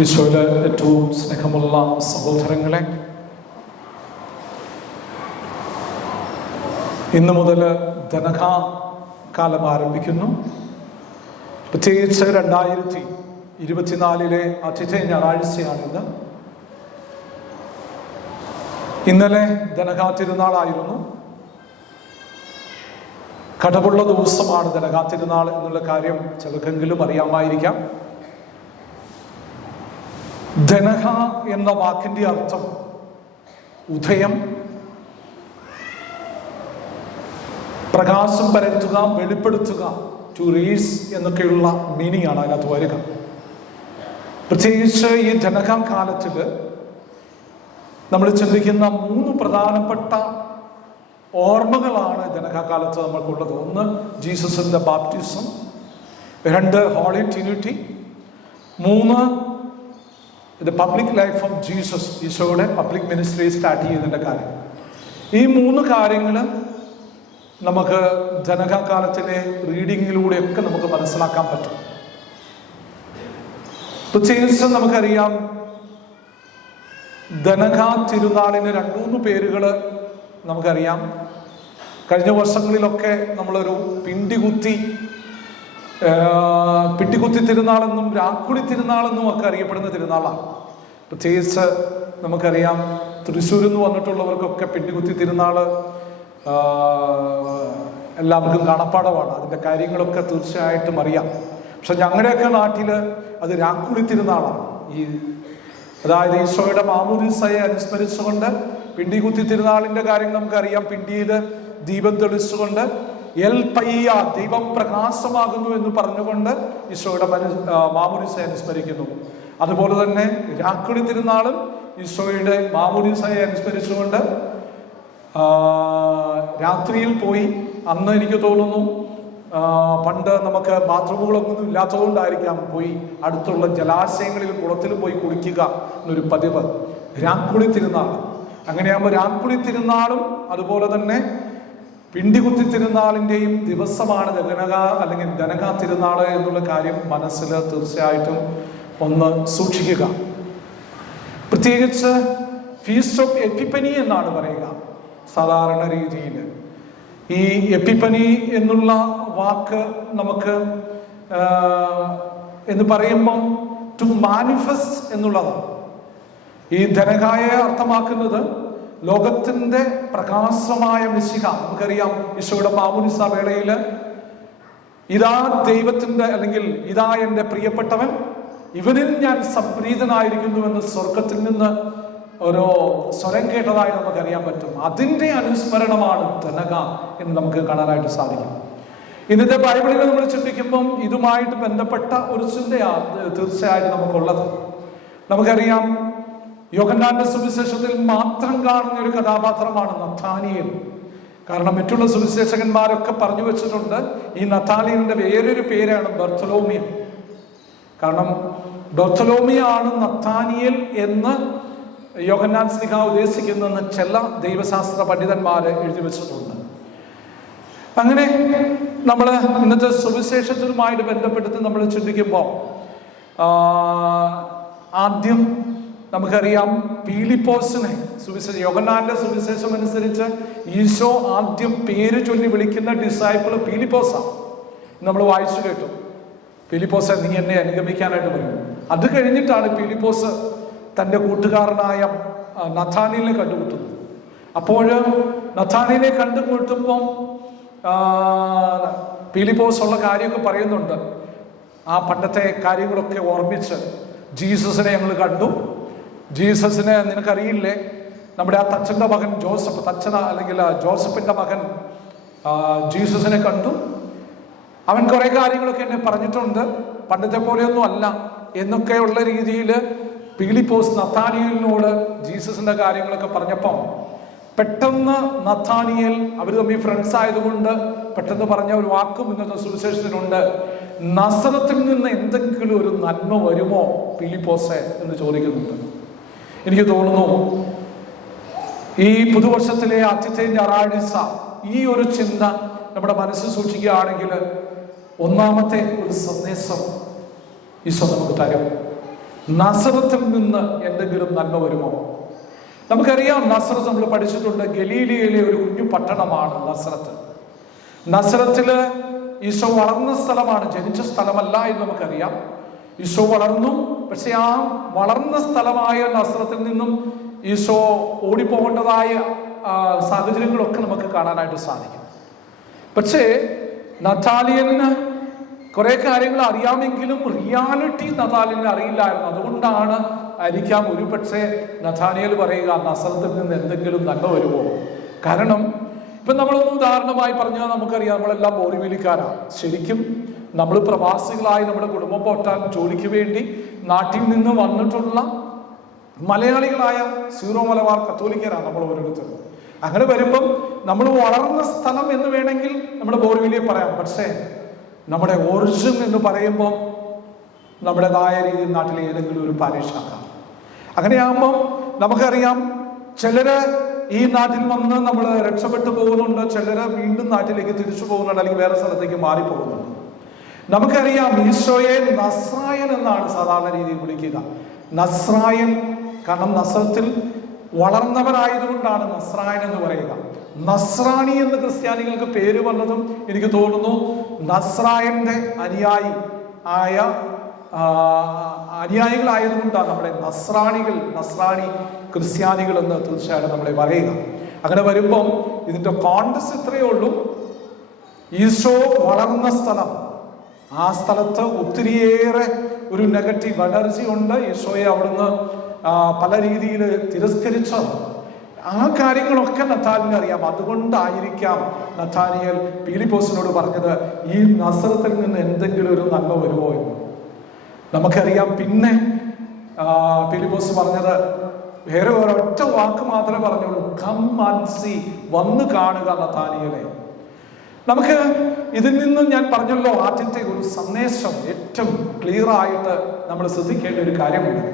ഈശോയിലെ ഏറ്റവും സ്നേഹമുള്ള സഹോദരങ്ങളെ, ഇന്നു മുതൽ ധനഹാ കാലം ആരംഭിക്കുന്നു. പ്രത്യേകിച്ച് 2024 ആദ്യത്തെ ഞായറാഴ്ചയാണിത്. ഇന്നലെ ധനഹാ തിരുനാളായിരുന്നു. കടവുള്ള ദിവസമാണ് ധനഹാ തിരുനാൾ എന്നുള്ള കാര്യം ചിലർക്കെങ്കിലും അറിയാമായിരിക്കാം. ധനഹ എന്ന വാക്കിന്റെ അർത്ഥം ഉദയം, പ്രകാശം പരത്തുക, വെളിപ്പെടുത്തുക, ടു റീസ് എന്നൊക്കെയുള്ള മീനിങ് ആണ് അതിനകത്ത് വരിക. പ്രത്യേകിച്ച് ഈ ധനഹ കാലത്തിൽ നമ്മൾ ചിന്തിക്കുന്ന 3 പ്രധാനപ്പെട്ട ഓർമ്മകളാണ് ധനഹ കാലത്ത് നമ്മൾക്കുള്ളത്. 1 ജീസസിന്റെ baptism, 2 holy trinity, 3 the public life of Jesus, ഈശോയുടെ പബ്ലിക് മിനിസ്ട്രി സ്റ്റാർട്ട് ചെയ്യുന്നതിൻ്റെ കാര്യം. ഈ 3 കാര്യങ്ങൾ നമുക്ക് ധനഹ കാലത്തിലെ റീഡിങ്ങിലൂടെയൊക്കെ നമുക്ക് മനസ്സിലാക്കാൻ പറ്റും. പ്രത്യേകിച്ച് നമുക്കറിയാം, ധനഹ തിരുനാളിന് 2-3 പേരുകൾ നമുക്കറിയാം. കഴിഞ്ഞ വർഷങ്ങളിലൊക്കെ നമ്മളൊരു പിണ്ടികുത്തി തിരുനാളെന്നും രാക്കുളി തിരുനാളെന്നും ഒക്കെ അറിയപ്പെടുന്ന തിരുനാളാണ്. പ്രത്യേകിച്ച് നമുക്കറിയാം, തൃശ്ശൂരിൽ നിന്ന് വന്നിട്ടുള്ളവർക്കൊക്കെ പിണ്ടികുത്തി തിരുനാള് എല്ലാവർക്കും കാണപ്പാടമാണ്. അതിൻ്റെ കാര്യങ്ങളൊക്കെ തീർച്ചയായിട്ടും അറിയാം. പക്ഷെ ഞങ്ങളുടെയൊക്കെ നാട്ടിൽ അത് രാക്കുളി തിരുനാളാണ്. അതായത് ഈശോയുടെ മാമോദീസയെ അനുസ്മരിച്ചുകൊണ്ട് പിണ്ടികുത്തി തിരുനാളിൻ്റെ കാര്യം നമുക്കറിയാം. പിണ്ടിയിൽ ദീപം തെളിച്ചുകൊണ്ട് എൽ പയ്യ, ദൈവം പ്രകാശമാകുന്നു എന്ന് പറഞ്ഞുകൊണ്ട് ഈശോയുടെ മാമോദീസയെ അനുസ്മരിക്കുന്നു. അതുപോലെ തന്നെ രാക്കുളി തിരുനാളും ഈശോയുടെ മാമോദീസയെ അനുസ്മരിച്ചുകൊണ്ട് രാത്രിയിൽ പോയി, അന്ന് എനിക്ക് തോന്നുന്നു പണ്ട് നമുക്ക് ബാത്റൂമുകളൊന്നും ഇല്ലാത്തതുകൊണ്ടായിരിക്കാം, പോയി അടുത്തുള്ള ജലാശയങ്ങളിൽ കുളത്തിൽ പോയി കുളിക്കുക എന്നൊരു പതിവ്. രാക്കുളി തിരുനാൾ, അങ്ങനെയാകുമ്പോൾ രാക്കുളി തിരുനാളും അതുപോലെ തന്നെ പിണ്ടികുത്തി തിരുനാളിൻ്റെയും ദിവസമാണ് ധനഹ അല്ലെങ്കിൽ ധനഹ തിരുനാൾ എന്നുള്ള കാര്യം മനസ്സിൽ തീർച്ചയായിട്ടും ഒന്ന് സൂക്ഷിക്കുക. പ്രത്യേകിച്ച് ഫീസ്റ്റ് ഓഫ് എപ്പിപ്പനി എന്നാണ് പറയുക സാധാരണ രീതിയിൽ. ഈ എപ്പിപ്പനി എന്നുള്ള വാക്ക് നമുക്ക് എന്ന് പറയുമ്പം ടു മാനിഫെസ്റ്റ് എന്നുള്ളതാണ്. ഈ ധനഹായെ അർത്ഥമാക്കുന്നത് ലോകത്തിന്റെ പ്രകാശമായ മിശിഹ. നമുക്കറിയാം, ഈശോയുടെ മാമോദീസ വേളയിൽ ഇതാ ദൈവത്തിന്റെ അല്ലെങ്കിൽ ഇതാ എൻ്റെ പ്രിയപ്പെട്ടവൻ, ഇവനിൽ ഞാൻ സംപ്രീതനായിരിക്കുന്നുവെന്ന് സ്വർഗത്തിൽ നിന്ന് ഓരോ സ്വരം കേട്ടതായി നമുക്കറിയാൻ പറ്റും. അതിൻ്റെ അനുസ്മരണമാണ് ധനഹ എന്ന് നമുക്ക് കാണാനായിട്ട് സാധിക്കും. ഇന്നത്തെ ബൈബിളിൽ നമ്മൾ ചിന്തിക്കുമ്പം ഇതുമായിട്ട് ബന്ധപ്പെട്ട ഒരു ചിന്തയാണ് തീർച്ചയായിട്ടും നമുക്കുള്ളത്. നമുക്കറിയാം, യോഹന്നാന്റെ സുവിശേഷത്തിൽ മാത്രം കാണുന്ന ഒരു കഥാപാത്രമാണ് നഥാനിയേൽ. കാരണം മറ്റുള്ള സുവിശേഷകന്മാരൊക്കെ പറഞ്ഞു വെച്ചിട്ടുണ്ട്, ഈ നഥാനിയേലിന്റെ വേറൊരു പേരാണ് ബർത്തലോമിയ. കാരണം ബർത്തലോമിയാണ് നഥാനിയേൽ എന്ന് യോഹന്നാൻ സ്ലീഹ ഉദ്ദേശിക്കുന്നെന്ന് ചില ദൈവശാസ്ത്ര പണ്ഡിതന്മാര് എഴുതി വെച്ചിട്ടുണ്ട്. അങ്ങനെ നമ്മൾ ഇന്നത്തെ സുവിശേഷത്തിനുമായിട്ട് ബന്ധപ്പെടുത്തി നമ്മൾ ചിന്തിക്കുമ്പോൾ ആദ്യം നമുക്കറിയാം, പീലിപ്പോസിനെ യോഹന്നാന്റെ സുവിശേഷം അനുസരിച്ച് ഈശോ ആദ്യം പേര് ചൊല്ലി വിളിക്കുന്ന ഡിസൈപ്പിൾ പീലിപ്പോസാണ്. നമ്മൾ വായിച്ചു കേട്ടു, പീലിപ്പോസെ നീ എന്നെ അനുഗമിക്കാനായിട്ട് പറയും. അത് കഴിഞ്ഞിട്ടാണ് പീലിപ്പോസ് തൻ്റെ കൂട്ടുകാരനായ നഥാനിയേലിനെ കണ്ടുമുട്ടുന്നത്. അപ്പോൾ നഥാനിയേലിനെ കണ്ടുമുട്ടുമ്പം പീലിപ്പോസ് ഉള്ള കാര്യമൊക്കെ പറയുന്നുണ്ട്. ആ പണ്ടത്തെ കാര്യങ്ങളൊക്കെ ഓർമ്മിച്ച്, ജീസസിനെ ഞങ്ങൾ കണ്ടു, ജീസസിനെ നിനക്കറിയില്ലേ, നമ്മുടെ ആ തച്ചൻ്റെ മകൻ ജോസഫ്, തച്ചന അല്ലെങ്കിൽ ജോസഫിൻ്റെ മകൻ ജീസസിനെ കണ്ടു, അവൻ കുറെ കാര്യങ്ങളൊക്കെ എന്നെ പറഞ്ഞിട്ടുണ്ട്, പണ്ടത്തെ പോലെയൊന്നും അല്ല എന്നൊക്കെയുള്ള രീതിയിൽ പീലിപ്പോസ് നഥാനിയേലിനോട് ജീസസിന്റെ കാര്യങ്ങളൊക്കെ പറഞ്ഞപ്പം പെട്ടെന്ന് നഥാനിയേൽ, അവർ തമ്മിൽ ഫ്രണ്ട്സ് ആയതുകൊണ്ട് പെട്ടെന്ന് പറഞ്ഞ ഒരു വാക്കും ഇന്നത്തെ സുവിശേഷത്തിനുണ്ട്, നസറത്തിൽ നിന്ന് എന്തെങ്കിലും ഒരു നന്മ വരുമോ പീലിപ്പോസെ എന്ന് ചോദിക്കുന്നുണ്ട്. എനിക്ക് തോന്നുന്നു ഈ പുതുവർഷത്തിലെ ആദ്യത്തെ ഞായറാഴ്ച ഈ ഒരു ചിന്ത നമ്മുടെ മനസ്സിൽ സൂക്ഷിക്കുകയാണെങ്കിൽ ഒന്നാമത്തെ ഒരു സന്ദേശം ഈശോ നമുക്ക് തരും. നസറത്തിൽ നിന്ന് എന്തെങ്കിലും നന്മ വരുമോ? നമുക്കറിയാം, നസറത്ത് നമ്മൾ പഠിച്ചിട്ടുണ്ട്, ഗലീലയിലെ ഒരു കുഞ്ഞു പട്ടണമാണ് നസറത്ത്. നസറത്തില് ഈശോ വളർന്ന സ്ഥലമാണ്, ജനിച്ച സ്ഥലമല്ല എന്ന് നമുക്കറിയാം. ഈശോ വളർന്നു. പക്ഷെ ആ വളർന്ന സ്ഥലമായ നസറത്തിൽ നിന്നും ഈശോ ഓടിപ്പോകേണ്ടതായ സാഹചര്യങ്ങളൊക്കെ നമുക്ക് കാണാനായിട്ട് സാധിക്കും. പക്ഷേ നഥാലിയലിന് കുറെ കാര്യങ്ങൾ അറിയാമെങ്കിലും റിയാലിറ്റി നഥാലിയലിന് അറിയില്ലായിരുന്നു. അതുകൊണ്ടാണ് ആയിരിക്കാം ഒരു പക്ഷേ നഥാനിയേൽ പറയുക, നസറത്തിൽ നിന്ന് എന്തെങ്കിലും നന്മ വരുമോ? കാരണം ഇപ്പൊ നമ്മളൊന്ന് ഉദാഹരണമായി പറഞ്ഞാൽ നമുക്കറിയാം, നമ്മളെല്ലാം ബോറിവലിക്കാരാണ്. ശരിക്കും നമ്മൾ പ്രവാസികളായി നമ്മുടെ കുടുംബം പോറ്റാൻ ജോലിക്ക് വേണ്ടി നാട്ടിൽ നിന്ന് വന്നിട്ടുള്ള മലയാളികളായ സീറോ മലബാർ കത്തോലിക്കരാണ് നമ്മൾ ഓരോരുത്തരും. അങ്ങനെ വരുമ്പം നമ്മൾ വളർന്ന സ്ഥലം എന്ന് വേണമെങ്കിൽ നമ്മുടെ ബോറിവലിയെ പറയാം. പക്ഷേ നമ്മുടെ ഒറിജിൻ എന്ന് പറയുമ്പോൾ നമ്മുടേതായ രീതിയിൽ നാട്ടിലെ ഏതെങ്കിലും ഒരു പാരീഷാക്കാം. അങ്ങനെയാകുമ്പോൾ നമുക്കറിയാം, ചിലര് ഈ നാട്ടിൽ വന്ന് നമ്മൾ രക്ഷപ്പെട്ടു പോകുന്നുണ്ട്, ചിലര് വീണ്ടും നാട്ടിലേക്ക് തിരിച്ചു പോകുന്നുണ്ട്, അല്ലെങ്കിൽ വേറെ സ്ഥലത്തേക്ക് മാറിപ്പോകുന്നുണ്ട്. നമുക്കറിയാം, ഈശോയെ നസ്രായൻ എന്നാണ് സാധാരണ രീതിയിൽ വിളിക്കുക. നസ്രായൻ, കാരണം നസറത്തിൽ വളർന്നവരായതുകൊണ്ടാണ് നസ്രായൻ എന്ന് പറയുക. നസ്രാണി എന്ന് ക്രിസ്ത്യാനികൾക്ക് പേര് വന്നതും എനിക്ക് തോന്നുന്നു നസ്രായന്റെ അനുയായികളായതുകൊണ്ടാണ് നമ്മളെ നസ്രാണി ക്രിസ്ത്യാനികൾ എന്ന് തീർച്ചയായിട്ടും നമ്മളെ പറയുക. അങ്ങനെ വരുമ്പം ഇതിന്റെ കോണ്ടക്സ്റ്റ് ഇത്രയേ ഉള്ളൂ. ഈശോ വളർന്ന സ്ഥലം, ആ സ്ഥലത്ത് ഒത്തിരിയേറെ ഒരു നെഗറ്റീവ് എനർജി ഉണ്ട്. ഈശോയെ അവിടുന്ന് പല രീതിയിൽ തിരസ്കരിച്ച ആ കാര്യങ്ങളൊക്കെ നഥാനിയേലിന് അറിയാം. അതുകൊണ്ടായിരിക്കാം നഥാനിയേൽ പീലിപ്പോസിനോട് പറഞ്ഞത്, ഈ നസറത്തിൽ നിന്ന് എന്തെങ്കിലും ഒരു നന്മ വരുമോ എന്ന്. നമുക്കറിയാം, പിന്നെ പീലിപ്പോസ് പറഞ്ഞത് വേറെ ഒരൊറ്റ വാക്ക് മാത്രമേ പറഞ്ഞുള്ളൂ, കം ആൻഡ് സീ, വന്ന് കാണുക നഥാനിയേലെ. നമുക്ക് ഇതിൽ നിന്നും ഞാൻ പറഞ്ഞല്ലോ, ആദ്യത്തെ ഒരു സന്ദേശം ഏറ്റവും ക്ലിയർ ആയിട്ട് നമ്മൾ ശ്രദ്ധിക്കേണ്ട ഒരു കാര്യമുണ്ട്.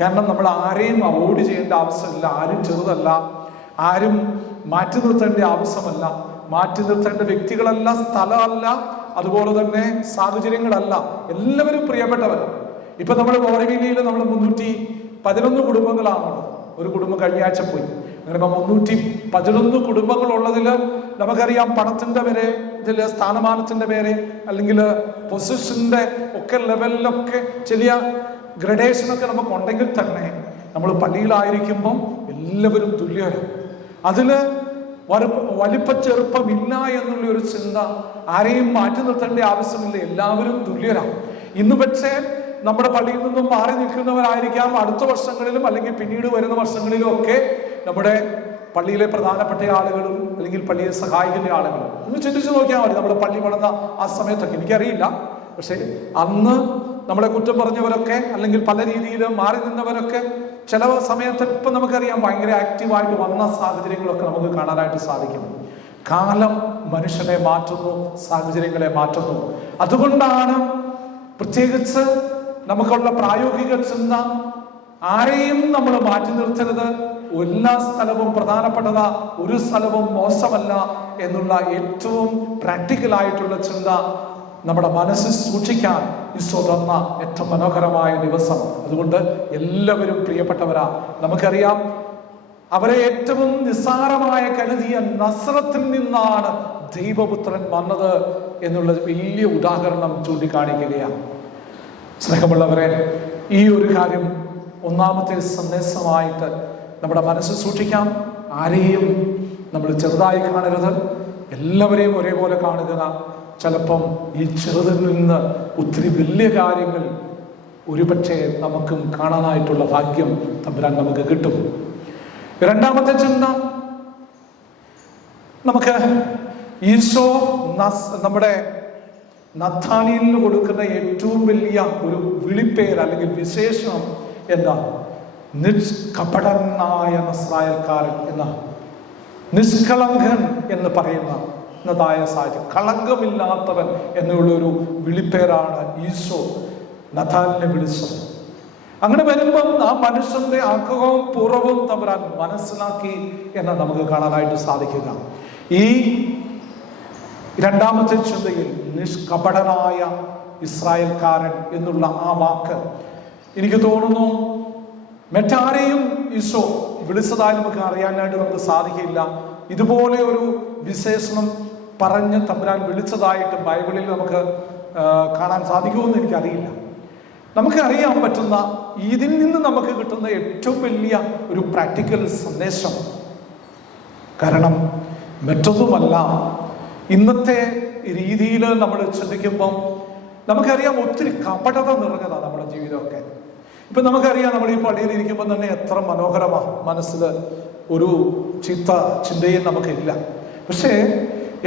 കാരണം നമ്മൾ ആരെയും അവോയ്ഡ് ചെയ്യേണ്ട ആവശ്യമില്ല, ആരും ചെറുതല്ല, ആരും മാറ്റി നിർത്തേണ്ട ആവശ്യമല്ല, മാറ്റി നിർത്തേണ്ട വ്യക്തികളല്ല, സ്ഥലമല്ല, അതുപോലെ തന്നെ സാഹചര്യങ്ങളല്ല, എല്ലാവരും പ്രിയപ്പെട്ടവരാണ്. ഇപ്പൊ നമ്മൾ ബോറിവലിയിൽ നമ്മൾ 311 കുടുംബങ്ങളാണുള്ളത്. ഒരു കുടുംബം കഴിഞ്ഞ ആഴ്ച പോയി. അങ്ങനെ 311 കുടുംബങ്ങളുള്ളതിൽ നമുക്കറിയാം, പണത്തിന്റെ പേര്, ഇതിൽ സ്ഥാനമാനത്തിന്റെ പേര്, അല്ലെങ്കിൽ പൊസിഷന്റെ ഒക്കെ ലെവലിലൊക്കെ ചെറിയ ഗ്രഡേഷനൊക്കെ നമുക്ക് ഉണ്ടെങ്കിൽ തന്നെ നമ്മൾ പള്ളിയിലായിരിക്കുമ്പം എല്ലാവരും തുല്യരാണ്. അതില് വലിപ്പ ചെറുപ്പമില്ല എന്നുള്ള ഒരു ചിന്ത, ആരെയും മാറ്റി നിർത്തേണ്ട ആവശ്യമില്ല, എല്ലാവരും തുല്യരാണ്. ഇന്ന് പക്ഷേ നമ്മുടെ പള്ളിയിൽ നിന്നും മാറി നിൽക്കുന്നവരായിരിക്കാം അടുത്ത വർഷങ്ങളിലും അല്ലെങ്കിൽ പിന്നീട് വരുന്ന വർഷങ്ങളിലും ഒക്കെ നമ്മുടെ പള്ളിയിലെ പ്രധാനപ്പെട്ട ആളുകളും അല്ലെങ്കിൽ പള്ളിയെ സഹായിക്കുന്ന ആളുകളും. ഒന്ന് ചിന്തിച്ചു നോക്കിയാൽ മതി, നമ്മുടെ പള്ളി പണിത ആ സമയത്തൊക്കെ, എനിക്കറിയില്ല, പക്ഷെ അന്ന് നമ്മളെ കുറ്റം പറഞ്ഞവരൊക്കെ അല്ലെങ്കിൽ പല രീതിയിലും മാറി നിന്നവരൊക്കെ ചില സമയത്ത് ഇപ്പം നമുക്കറിയാം ഭയങ്കര ആക്റ്റീവായിട്ട് വന്ന സാഹചര്യങ്ങളൊക്കെ നമുക്ക് കാണാനായിട്ട് സാധിക്കും. കാലം മനുഷ്യനെ മാറ്റുന്നു, സാഹചര്യങ്ങളെ മാറ്റുന്നു. അതുകൊണ്ടാണ് പ്രത്യേകിച്ച് നമുക്കുള്ള പ്രായോഗിക ചിന്ത, ആരെയും നമ്മൾ മാറ്റി നിർത്തരുത്, എല്ലാ സ്ഥലവും പ്രധാനപ്പെട്ടതാ, ഒരു സ്ഥലവും മോശമല്ല എന്നുള്ള ഏറ്റവും പ്രാക്ടിക്കലായിട്ടുള്ള ചിന്ത നമ്മുടെ മനസ്സിൽ സൂക്ഷിക്കാൻ ഈശോ തന്ന ഏറ്റവും മനോഹരമായ ദിവസം. അതുകൊണ്ട് എല്ലാവരും പ്രിയപ്പെട്ടവരാ. നമുക്കറിയാം, അവരെ ഏറ്റവും നിസ്സാരമായ കരുതിയ നസറത്തിൽ നിന്നാണ് ദൈവപുത്രൻ വന്നത് എന്നുള്ളത് വലിയ ഉദാഹരണം ചൂണ്ടിക്കാണിക്കുകയാണ്. സ്നേഹമുള്ളവരെ, ഈ ഒരു കാര്യം ഒന്നാമത്തെ സന്ദേശമായിട്ട് നമ്മുടെ മനസ്സിൽ സൂക്ഷിക്കാം. ആരെയും നമ്മൾ ചെറുതായി കാണരുത്, എല്ലാവരെയും ഒരേപോലെ കാണുക. ചിലപ്പം ഈ ചെറുതിൽ നിന്ന് ഒത്തിരി വലിയ കാര്യങ്ങൾ ഒരുപക്ഷെ നമുക്കും കാണാനായിട്ടുള്ള ഭാഗ്യം തമ്പുരാൻ നമുക്ക് കിട്ടും. രണ്ടാമത്തെ ചിന്ത, നമുക്ക് ഈശോ നമ്മുടെ നഥാനിയേലിന് കൊടുക്കുന്ന ഏറ്റവും വലിയ ഒരു വിളിപ്പേര് അല്ലെങ്കിൽ വിശേഷണം എന്താണ്? നിഷ്കപടനായ നസ്രായൽക്കാരൻ എന്ന, നിഷ്കളങ്കൻ എന്ന് പറയുന്ന സാഹചര്യം, കളങ്കമില്ലാത്തവൻ എന്നുള്ളൊരു വിളിപ്പേരാണ് ഈശോ നഥാനിനെ വിളിച്ചത്. അങ്ങനെ വരുമ്പം ആ മനുഷ്യന്റെ അകവും പുറവും തമ്പുരാൻ മനസ്സിലാക്കി എന്ന് നമുക്ക് കാണാനായിട്ട് സാധിക്കുക. ഈ രണ്ടാമത്തെ ചിന്തയിൽ നിഷ്കപടനായ ഇസ്രായേൽക്കാരൻ എന്നുള്ള ആ വാക്ക് എനിക്ക് തോന്നുന്നു മറ്റാരെയും ഈശോ വിളിച്ചതായി നമുക്ക് അറിയാനായിട്ട് നമുക്ക് സാധിക്കില്ല. ഇതുപോലെ ഒരു വിശേഷണം പറഞ്ഞ് തമ്പുരാൻ വിളിച്ചതായിട്ട് ബൈബിളിൽ നമുക്ക് കാണാൻ സാധിക്കുമെന്ന് എനിക്കറിയില്ല. നമുക്കറിയാൻ പറ്റുന്ന ഇതിൽ നിന്ന് നമുക്ക് കിട്ടുന്ന ഏറ്റവും വലിയ ഒരു പ്രാക്ടിക്കൽ സന്ദേശം, കാരണം മറ്റൊന്നുമല്ല, ഇന്നത്തെ രീതിയിൽ നമ്മൾ ചിന്തിക്കുമ്പം നമുക്കറിയാം ഒത്തിരി കപടത നിറഞ്ഞതാണ് നമ്മുടെ ജീവിതമൊക്കെ. ഇപ്പം നമുക്കറിയാം, നമ്മൾ ഈ പള്ളിയിൽ ഇരിക്കുമ്പോൾ തന്നെ എത്ര മനോഹരമാണ്, മനസ്സിൽ ഒരു ചിന്തയും നമുക്കില്ല. പക്ഷേ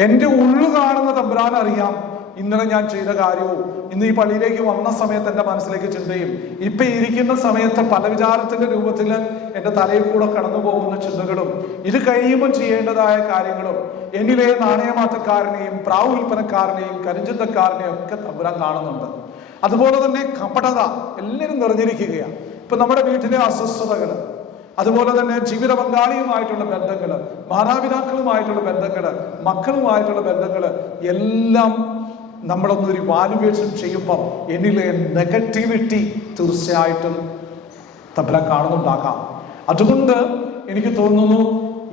എൻ്റെ ഉള്ളു കാണുന്ന തമ്പുരാൻ അറിയാം ഇന്നലെ ഞാൻ ചെയ്ത കാര്യവും ഇന്ന് ഈ പള്ളിയിലേക്ക് വന്ന സമയത്ത് എൻ്റെ മനസ്സിലേക്ക് ചിന്തയും ഇപ്പം ഇരിക്കുന്ന സമയത്ത് പല വിചാരത്തിൻ്റെ രൂപത്തിൽ എൻ്റെ തലയിൽ കൂടെ കടന്നു പോകുന്ന ചിന്തകളും ഇത് കഴിയുമ്പോൾ ചെയ്യേണ്ടതായ കാര്യങ്ങളും എന്നിലെ നാണയമാറ്റക്കാരനെയും പ്രാവ് വിൽപ്പനക്കാരനെയും കരിഞ്ചന്തക്കാരനെയും ഒക്കെ തമ്പുരാൻ കാണുന്നുണ്ട്. അതുപോലെ തന്നെ കപടത എല്ലാവരും നിറഞ്ഞിരിക്കുകയാണ്. ഇപ്പം നമ്മുടെ വീട്ടിലെ അസ്വസ്ഥതകൾ, അതുപോലെ തന്നെ ജീവിത പങ്കാളിയുമായിട്ടുള്ള ബന്ധങ്ങൾ, മാതാപിതാക്കളുമായിട്ടുള്ള ബന്ധങ്ങൾ, മക്കളുമായിട്ടുള്ള ബന്ധങ്ങൾ എല്ലാം നമ്മളൊന്നൊരു വാലുവേഷൻ ചെയ്യുമ്പം എന്നിലെ നെഗറ്റിവിറ്റി തീർച്ചയായിട്ടും തമ്പുരാൻ കാണുന്നുണ്ടാകാം. അതുകൊണ്ട് എനിക്ക് തോന്നുന്നു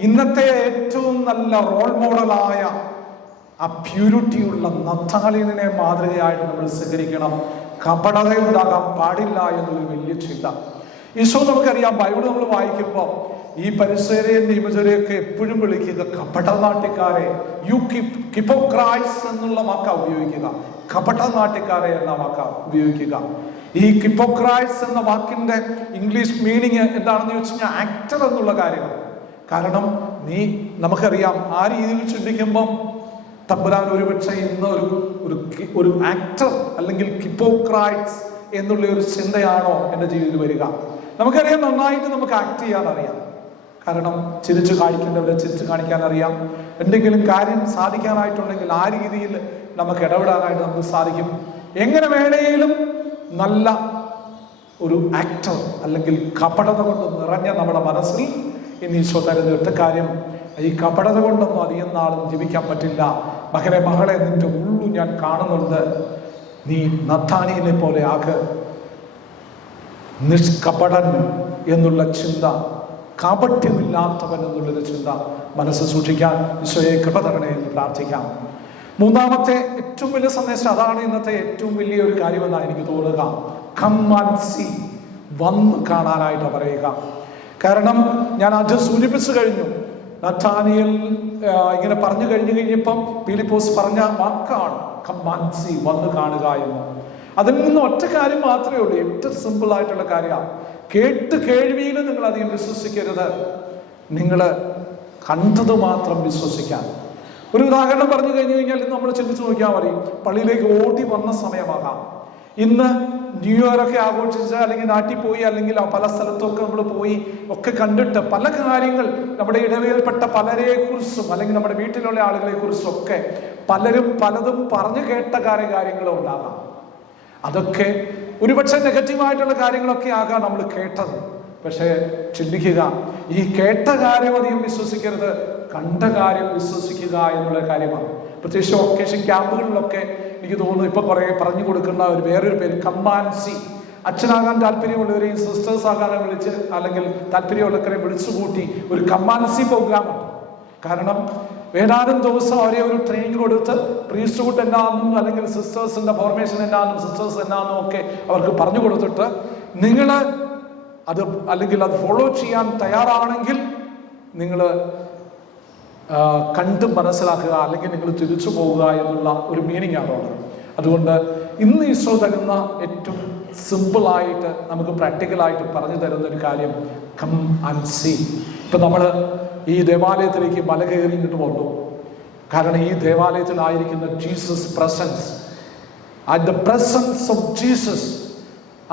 ഇന്നത്തെ ഏറ്റവും നല്ല റോൾ മോഡലായ ആ പ്യൂരിറ്റിയുള്ള നത്താലിനെ മാതൃകയായിട്ട് നമ്മൾ സ്വീകരിക്കണം. കപടതയുണ്ടാകാൻ പാടില്ല എന്നൊരു വലിയ ചിന്ത. ഈശോ നമുക്കറിയാം, ബൈബിൾ നമ്മൾ വായിക്കുമ്പോൾ ഈ പരിസരയും നിയമജരെയൊക്കെ എപ്പോഴും വിളിക്കുക കപടനാട്യക്കാരെ, ഹിപ്പോക്രൈറ്റ്സ് എന്നുള്ള വാക്ക ഉപയോഗിക്കുക, കപടനാട്യക്കാരെ എന്ന വാക്ക ഉപയോഗിക്കുക. ഈ ഹിപ്പോക്രൈറ്റ്സ് എന്ന വാക്കിന്റെ ഇംഗ്ലീഷ് മീനിങ് എന്താണെന്ന് ചോദിച്ചു കഴിഞ്ഞാൽ ആക്ടർ എന്നുള്ള കാര്യമാണ്. കാരണം നമുക്കറിയാം ആ രീതിയിൽ ചിന്തിക്കുമ്പം തമ്പുരാൻ ഒരുപക്ഷെ ഇന്ന് ഒരു ആക്ടർ അല്ലെങ്കിൽ ഹിപ്പോക്രൈറ്റ്സ് എന്നുള്ള ഒരു ചിന്തയാണോ എൻ്റെ ജീവിതത്തിൽ വരിക? നമുക്കറിയാം, നന്നായിട്ട് നമുക്ക് ആക്ട് ചെയ്യാൻ അറിയാം. കാരണം ചിരിച്ചു കാണിക്കേണ്ടവരെ ചിരിച്ചു കാണിക്കാൻ അറിയാം. എന്തെങ്കിലും കാര്യം സാധിക്കാനായിട്ടുണ്ടെങ്കിൽ ആ രീതിയിൽ നമുക്ക് ഇടപെടാനായിട്ട് നമുക്ക് സാധിക്കും. എങ്ങനെ വേണേലും നല്ല ഒരു ആക്ടർ അല്ലെങ്കിൽ കപടത കൊണ്ട് നിറഞ്ഞ നമ്മുടെ മനസ്സിൽ ഇന്ന് ഈശോ തരുന്ന ഒറ്റ കാര്യം, ഈ കപടത കൊണ്ടൊന്നും അധികം നാളും ജീവിക്കാൻ പറ്റില്ല. മകളെ നിന്റെ ഉള്ളു ഞാൻ കാണുന്നുണ്ട്, നീ നഥാനിയനെ പോലെ ആകെ നിഷ്കപടൻ എന്നുള്ള ചിന്ത, കാപട്യമില്ലാത്തവൻ എന്നുള്ളൊരു ചിന്ത മനസ്സ് സൂക്ഷിക്കാൻ ഈശോയെ കൃപ തരണേ എന്ന് പ്രാർത്ഥിക്കാം. മൂന്നാമത്തെ ഏറ്റവും വലിയ സന്ദേശം അതാണ്. ഇന്നത്തെ ഏറ്റവും വലിയ ഒരു കാര്യമെന്നാണ് എനിക്ക് തോന്നുക. കം ആൻഡ് സീ, വന്ന് കാണാനായിട്ട് പറയുക. കാരണം ഞാൻ അത് സൂചിപ്പിച്ചു കഴിഞ്ഞു. നഥാനിയേൽ ഇങ്ങനെ പറഞ്ഞു കഴിഞ്ഞപ്പം ഫിലിപ്പോസ് പറഞ്ഞ വാക്കാണ് കം ആൻഡ് സീ, വന്ന് കാണുക എന്ന്. അതിൽ നിന്ന് ഒറ്റ കാര്യം മാത്രമേ ഉള്ളൂ, ഏറ്റവും സിമ്പിൾ ആയിട്ടുള്ള കാര്യമാണ്. കേട്ട് കേൾവിയിൽ നിങ്ങൾ അധികം വിശ്വസിക്കരുത്, നിങ്ങൾ കണ്ടത് മാത്രം വിശ്വസിക്കാൻ. ഒരു ഉദാഹരണം പറഞ്ഞു കഴിഞ്ഞു കഴിഞ്ഞാൽ നമ്മൾ ചിന്തിച്ചു നോക്കിയാൽ മതി. പള്ളിയിലേക്ക് ഓടി വന്ന സമയമാകാം, ഇന്ന് ന്യൂ ഇയർ ഒക്കെ ആഘോഷിച്ച് അല്ലെങ്കിൽ നാട്ടിൽ പോയി അല്ലെങ്കിൽ പല സ്ഥലത്തൊക്കെ നമ്മൾ പോയി ഒക്കെ കണ്ടിട്ട് പല കാര്യങ്ങൾ നമ്മുടെ ഇടവേൽപ്പെട്ട പലരെ കുറിച്ചും അല്ലെങ്കിൽ നമ്മുടെ വീട്ടിലുള്ള ആളുകളെ കുറിച്ചും ഒക്കെ പലരും പലതും പറഞ്ഞു കേട്ട കാര്യങ്ങളും ഉണ്ടാകാം. അതൊക്കെ ഒരുപക്ഷെ നെഗറ്റീവായിട്ടുള്ള കാര്യങ്ങളൊക്കെ ആകാം നമ്മൾ കേട്ടത്. പക്ഷേ ചിന്തിക്കുക, ഈ കേട്ട കാര്യം അധികം വിശ്വസിക്കരുത്, കണ്ട കാര്യം വിശ്വസിക്കുക എന്നുള്ള കാര്യമാണ്. പ്രത്യേകിച്ച് ഒക്കേഷൻ ക്യാമ്പുകളിലൊക്കെ എനിക്ക് തോന്നുന്നു ഇപ്പൊ കുറെ പറഞ്ഞു കൊടുക്കുന്ന ഒരു വേറൊരു പേര് കമ്മാൻസി. അച്ഛനാകാൻ താല്പര്യമുള്ളവരെയും സിസ്റ്റേഴ്സ് ആകാനും വിളിച്ച് അല്ലെങ്കിൽ താല്പര്യമുള്ളവരെ വിളിച്ചു കൂട്ടി ഒരു കമ്മാൻസി പ്രോഗ്രാമുണ്ട്. കാരണം ഏതാനും ദിവസം അവരെ ഒരു ട്രെയിനിങ് കൊടുത്ത് പ്രീസ്റ്റ്ഹുഡ് എന്നാന്നും അല്ലെങ്കിൽ സിസ്റ്റേഴ്സിന്റെ ഫോർമേഷൻ എന്നാന്നും സിസ്റ്റേഴ്സ് എന്നാന്നും ഒക്കെ അവർക്ക് പറഞ്ഞു കൊടുത്തിട്ട് നിങ്ങൾ അത് അല്ലെങ്കിൽ അത് ഫോളോ ചെയ്യാൻ തയ്യാറാണെങ്കിൽ നിങ്ങൾ കണ്ട് മനസ്സിലാക്കുക അല്ലെങ്കിൽ നിങ്ങൾ തിരിച്ചു പോവുക എന്നുള്ള ഒരു മീനിങ് ആണുള്ളത്. അതുകൊണ്ട് ഇന്ന് ഈശോ തരുന്ന ഏറ്റവും സിമ്പിളായിട്ട് നമുക്ക് പ്രാക്ടിക്കലായിട്ട് പറഞ്ഞു തരുന്ന ഒരു കാര്യം കം ആൻഡ് സീ. ഇപ്പം നമ്മൾ ഈ ദേവാലയത്തിലേക്ക് മല കയറി ഇങ്ങോട്ട് വന്നു. കാരണം ഈ ദേവാലയത്തിലായിരിക്കുന്ന Jesus presence, at the presence of Jesus,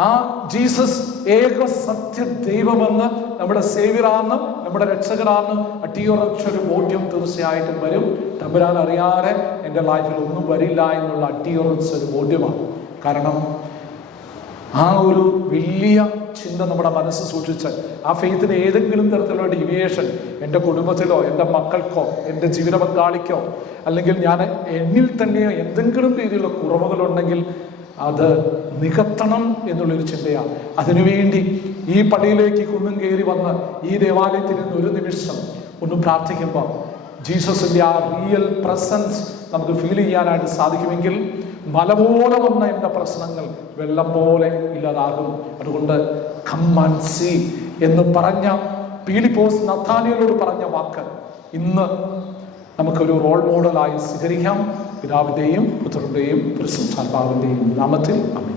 ആ ജീസസ് ഏക സത്യ ദൈവമെന്ന് നമ്മുടെ സേവ്യറാന്ന് നമ്മുടെ രക്ഷകരാന്ന് അടിയുറച്ചൊരു ബോധ്യം തീർച്ചയായിട്ടും വരും. തമ്പുരാൻ അറിയാതെ എൻ്റെ ലൈഫിൽ ഒന്നും വരില്ല എന്നുള്ള അടിയുറച്ചൊരു ബോധ്യമാണ്. കാരണം ആ ഒരു വലിയ ചിന്ത നമ്മുടെ മനസ്സ് സൂക്ഷിച്ച് ആ ഫെയ്ത്തിന് ഏതെങ്കിലും തരത്തിലുള്ള ഡീവിയേഷൻ എൻ്റെ കുടുംബത്തിലോ എൻ്റെ മക്കൾക്കോ എൻ്റെ ജീവിത പങ്കാളിക്കോ അല്ലെങ്കിൽ ഞാൻ എന്നിൽ തന്നെയോ എന്തെങ്കിലും രീതിയിലുള്ള കുറവുകളുണ്ടെങ്കിൽ അത് നികത്തണം എന്നുള്ളൊരു ചിന്തയാണ്. അതിനുവേണ്ടി ഈ പള്ളിയിലേക്ക് കുന്നും കയറി വന്ന് ഈ ദേവാലയത്തിൽ നിന്ന് ഒരു നിമിഷം ഒന്ന് പ്രാർത്ഥിക്കുമ്പോൾ ജീസസിൻ്റെ ആ റിയൽ പ്രസൻസ് നമുക്ക് ഫീൽ ചെയ്യാനായിട്ട് സാധിക്കുമെങ്കിൽ മല പോലെ വന്ന എൻ്റെ പ്രശ്നങ്ങൾ വെള്ളം പോലെ ഇല്ലാതാകും. അതുകൊണ്ട് കം ആൻഡ് സീ എന്ന് പറഞ്ഞ പീലിപ്പോസ് നഥാനിയേലോട് പറഞ്ഞ വാക്ക് ഇന്ന് നമുക്കൊരു റോൾ മോഡലായി സ്വീകരിക്കാം. പിതാവിൻ്റെയും പുത്രൻ്റെയും പരിശുദ്ധാത്മാവിൻ്റെയും നാമത്തിൽ. ആമേൻ.